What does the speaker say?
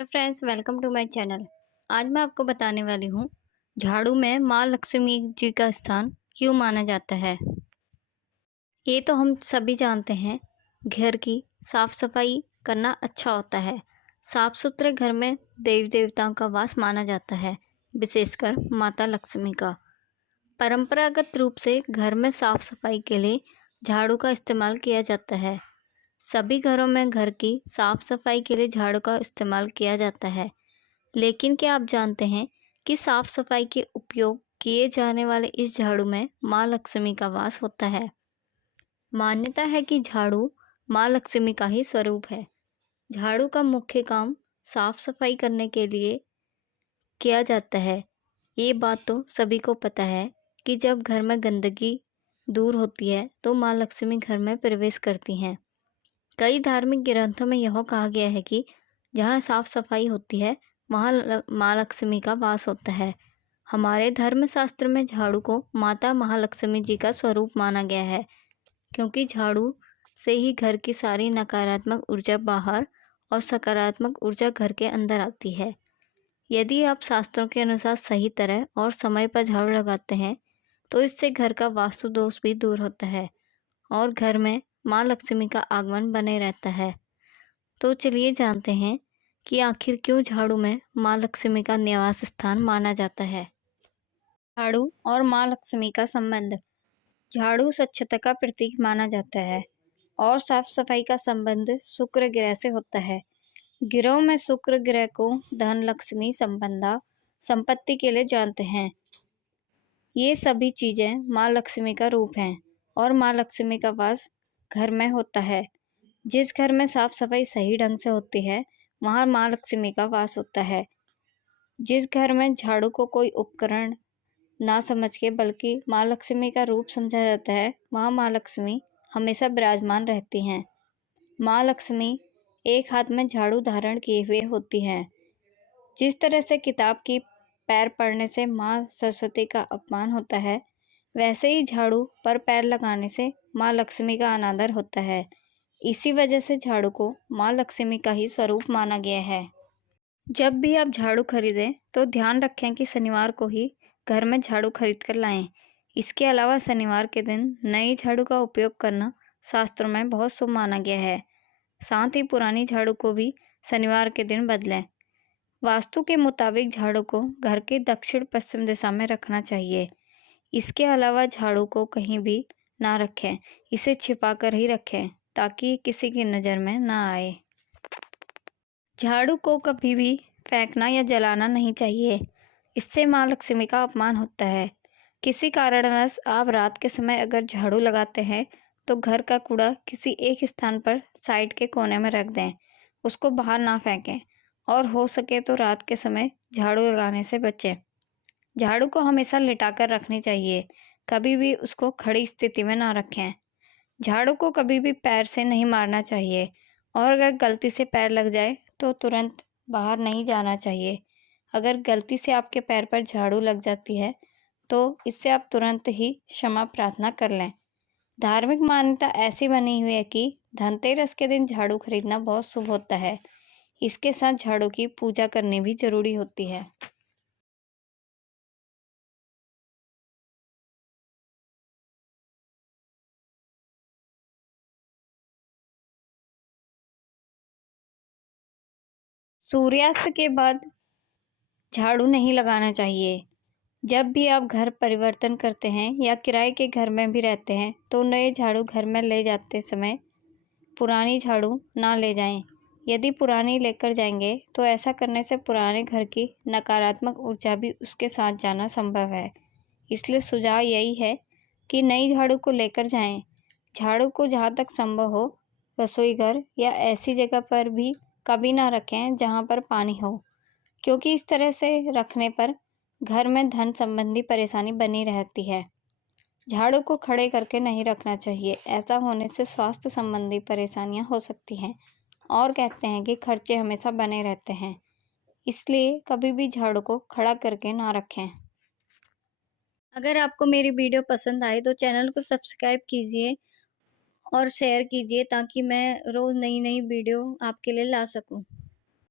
तो friends, welcome to my channel. आज मैं आपको बताने वाली हूँ झाड़ू में माँ लक्ष्मी जी का स्थान क्यों माना जाता है। ये तो हम सभी जानते हैं, घर की साफ सफाई करना अच्छा होता है। साफ सुथरे घर में देवी देवताओं का वास माना जाता है, विशेषकर माता लक्ष्मी का। परंपरागत रूप से घर में साफ सफाई के लिए झाड़ू का इस्तेमाल किया जाता है। सभी घरों में घर की साफ सफाई के लिए झाड़ू का इस्तेमाल किया जाता है। लेकिन क्या आप जानते हैं कि साफ सफाई के उपयोग किए जाने वाले इस झाड़ू में माँ लक्ष्मी का वास होता है। मान्यता है कि झाड़ू माँ लक्ष्मी का ही स्वरूप है। झाड़ू का मुख्य काम साफ सफाई करने के लिए किया जाता है। ये बात तो सभी को पता है कि जब घर में गंदगी दूर होती है तो माँ लक्ष्मी घर में प्रवेश करती हैं। कई धार्मिक ग्रंथों में यह कहा गया है कि जहाँ साफ सफाई होती है वहाँ माँ लक्ष्मी का वास होता है। हमारे धर्म शास्त्र में झाड़ू को माता महालक्ष्मी जी का स्वरूप माना गया है, क्योंकि झाड़ू से ही घर की सारी नकारात्मक ऊर्जा बाहर और सकारात्मक ऊर्जा घर के अंदर आती है। यदि आप शास्त्रों के अनुसार सही तरह और समय पर झाड़ू लगाते हैं तो इससे घर का वास्तु दोष भी दूर होता है और घर में माँ लक्ष्मी का आगमन बने रहता है। तो चलिए जानते हैं कि आखिर क्यों झाड़ू में माँ लक्ष्मी का निवास स्थान माना जाता है। झाड़ू और माँ लक्ष्मी का संबंध। झाड़ू स्वच्छता का प्रतीक माना जाता है और साफ सफाई का संबंध शुक्र ग्रह से होता है। ग्रहों में शुक्र ग्रह को धन लक्ष्मी संबंधा संपत्ति के लिए जानते हैं। ये सभी चीजें माँ लक्ष्मी का रूप हैं और माँ लक्ष्मी का वास घर में होता है। जिस घर में साफ सफाई सही ढंग से होती है वहाँ माँ लक्ष्मी का वास होता है। जिस घर में झाड़ू को कोई उपकरण ना समझ के बल्कि माँ लक्ष्मी का रूप समझा जाता है वहाँ माँ लक्ष्मी हमेशा विराजमान रहती हैं। माँ लक्ष्मी एक हाथ में झाड़ू धारण किए हुए होती हैं। जिस तरह से किताब की पैर पड़ने से माँ सरस्वती का अपमान होता है, वैसे ही झाड़ू पर पैर लगाने से माँ लक्ष्मी का अनादर होता है। इसी वजह से झाड़ू को माँ लक्ष्मी का ही स्वरूप माना गया है। जब भी आप झाड़ू खरीदें तो ध्यान रखें कि शनिवार को ही घर में झाड़ू खरीद कर लाएं। इसके अलावा शनिवार के दिन नई झाड़ू का उपयोग करना शास्त्रों में बहुत शुभ माना गया है। साथ ही पुरानी झाड़ू को भी शनिवार के दिन बदलें। वास्तु के मुताबिक झाड़ू को घर के दक्षिण पश्चिम दिशा में रखना चाहिए। इसके अलावा झाड़ू को कहीं भी ना रखें, इसे छिपा कर ही रखें ताकि किसी की नज़र में ना आए। झाड़ू को कभी भी फेंकना या जलाना नहीं चाहिए, इससे माँ लक्ष्मी का अपमान होता है। किसी कारणवश आप रात के समय अगर झाड़ू लगाते हैं तो घर का कूड़ा किसी एक स्थान पर साइड के कोने में रख दें, उसको बाहर ना फेंकें और हो सके तो रात के समय झाड़ू लगाने से बचें। झाड़ू को हमेशा लिटाकर रखनी चाहिए, कभी भी उसको खड़ी स्थिति में ना रखें। झाड़ू को कभी भी पैर से नहीं मारना चाहिए और अगर गलती से पैर लग जाए तो तुरंत बाहर नहीं जाना चाहिए। अगर गलती से आपके पैर पर झाड़ू लग जाती है तो इससे आप तुरंत ही क्षमा प्रार्थना कर लें। धार्मिक मान्यता ऐसी बनी हुई है कि धनतेरस के दिन झाड़ू खरीदना बहुत शुभ होता है। इसके साथ झाड़ू की पूजा करनी भी जरूरी होती है। सूर्यास्त के बाद झाड़ू नहीं लगाना चाहिए। जब भी आप घर परिवर्तन करते हैं या किराए के घर में भी रहते हैं तो नए झाड़ू घर में ले जाते समय पुरानी झाड़ू ना ले जाएं। यदि पुरानी लेकर जाएंगे तो ऐसा करने से पुराने घर की नकारात्मक ऊर्जा भी उसके साथ जाना संभव है। इसलिए सुझाव यही है कि नई झाड़ू को लेकर जाएं। झाड़ू को जहाँ तक संभव हो रसोई घर या ऐसी जगह पर भी कभी ना रखें जहाँ पर पानी हो, क्योंकि इस तरह से रखने पर घर में धन संबंधी परेशानी बनी रहती है। झाड़ू को खड़े करके नहीं रखना चाहिए, ऐसा होने से स्वास्थ्य संबंधी परेशानियां हो सकती हैं और कहते हैं कि खर्चे हमेशा बने रहते हैं। इसलिए कभी भी झाड़ू को खड़ा करके ना रखें। अगर आपको मेरी वीडियो पसंद आए तो चैनल को सब्सक्राइब कीजिए और शेयर कीजिए ताकि मैं रोज़ नई नई वीडियो आपके लिए ला सकूं।